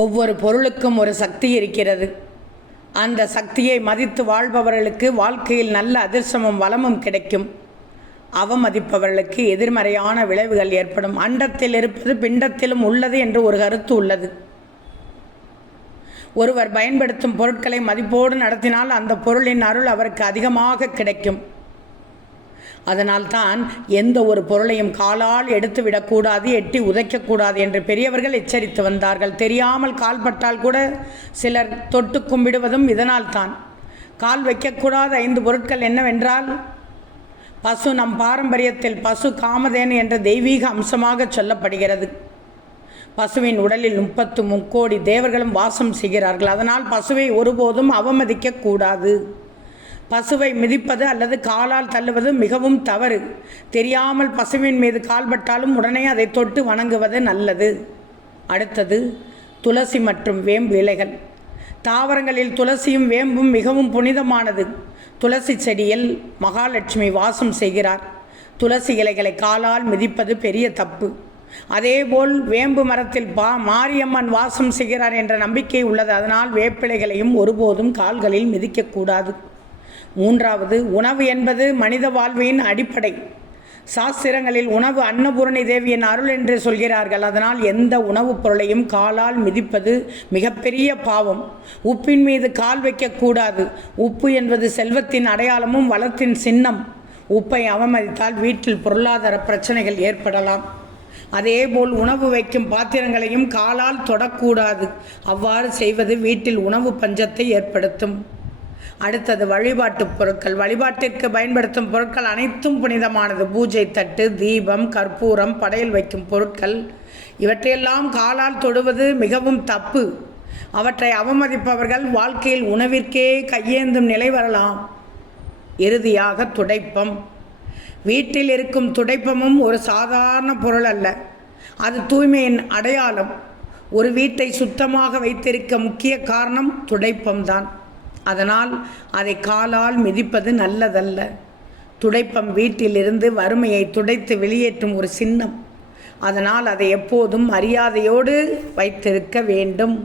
ஒவ்வொரு பொருளுக்கும் ஒரு சக்தி இருக்கிறது. அந்த சக்தியை மதித்து வாழ்பவர்களுக்கு வாழ்க்கையில் நல்ல அதிர்ஷ்டமும் வளமும் கிடைக்கும். அவமதிப்பவர்களுக்கு எதிர்மறையான விளைவுகள் ஏற்படும். அண்டத்தில் இருப்பது பிண்டத்திலும் உள்ளது என்று ஒரு கருத்து உள்ளது. ஒருவர் பயன்படுத்தும் பொருட்களை மதிப்போடு நடத்தினால் அந்த பொருளின் அருள் அவருக்கு அதிகமாக கிடைக்கும். அதனால்தான் எந்த ஒரு பொருளையும் காலால் எடுத்துவிடக்கூடாது, எட்டி உதைக்கக்கூடாது என்று பெரியவர்கள் எச்சரித்து வந்தார்கள். தெரியாமல் கால் பட்டால் கூட சிலர் தொட்டு கும்பிடுவதும் இதனால் தான். கால் வைக்கக்கூடாத 5 பொருட்கள் என்னவென்றால், பசு. நம் பாரம்பரியத்தில் பசு காமதேனு என்ற தெய்வீக அம்சமாக சொல்லப்படுகிறது. பசுவின் உடலில் 33 கோடி தேவர்களும் வாசம் செய்கிறார்கள். அதனால் பசுவை ஒருபோதும் அவமதிக்கக்கூடாது. பசுவை மிதிப்பது அல்லது காலால் தள்ளுவது மிகவும் தவறு. தெரியாமல் பசுவின் மீது கால்பட்டாலும் உடனே அதை தொட்டு வணங்குவது நல்லது. அடுத்தது துளசி மற்றும் வேம்பு இலைகள். தாவரங்களில் துளசியும் வேம்பும் மிகவும் புனிதமானது. துளசி செடியில் மகாலட்சுமி வாசம் செய்கிறார். துளசி இலைகளை காலால் மிதிப்பது பெரிய தப்பு. அதேபோல் வேம்பு மரத்தில் மாரியம்மன் வாசம் செய்கிறார் என்ற நம்பிக்கை உள்ளது. அதனால் வேப்பிலைகளையும் ஒருபோதும் கால்களில் மிதிக்கக்கூடாது. 3வது, உணவு என்பது மனித வாழ்வின் அடிப்படை. சாஸ்திரங்களில் உணவு அன்னபூரணி தேவியின் அருள் என்று சொல்கிறார்கள். அதனால் எந்த உணவுப் பொருளையும் காலால் மிதிப்பது மிகப்பெரிய பாவம். உப்பின் மீது கால் வைக்கக்கூடாது. உப்பு என்பது செல்வத்தின் அடையாளமும் வளத்தின் சின்னம். உப்பை அவமதித்தால் வீட்டில் பொருளாதார பிரச்சனைகள் ஏற்படலாம். அதேபோல் உணவு வைக்கும் பாத்திரங்களையும் காலால் தொடக்கூடாது. அவ்வாறு செய்வது வீட்டில் உணவு பஞ்சத்தை ஏற்படுத்தும். அடுத்தது வழிபாட்டு பொருட்கள். வழிபாட்டிற்கு பயன்படுத்தும் பொருட்கள் அனைத்தும் புனிதமானது. பூஜை தட்டு, தீபம், கற்பூரம், படையல் வைக்கும் பொருட்கள் இவற்றையெல்லாம் காலால் தொடுவது மிகவும் தப்பு. அவற்றை அவமதிப்பவர்கள் வாழ்க்கையில் உணவிற்கே கையேந்தும் நிலை வரலாம். இறுதியாக துடைப்பம். வீட்டில் இருக்கும் துடைப்பமும் ஒரு சாதாரண பொருள் அல்ல. அது தூய்மையின் அடையாளம். ஒரு வீட்டை சுத்தமாக வைத்திருக்க முக்கிய காரணம் துடைப்பம்தான். அதனால் அதை காலால் மிதிப்பது நல்லதல்ல. துடைப்பம் வீட்டிலிருந்து வறுமையை துடைத்து வெளியேற்றும் ஒரு சின்னம். அதனால் அதை எப்போதும் மரியாதையோடு வைத்திருக்க வேண்டும்.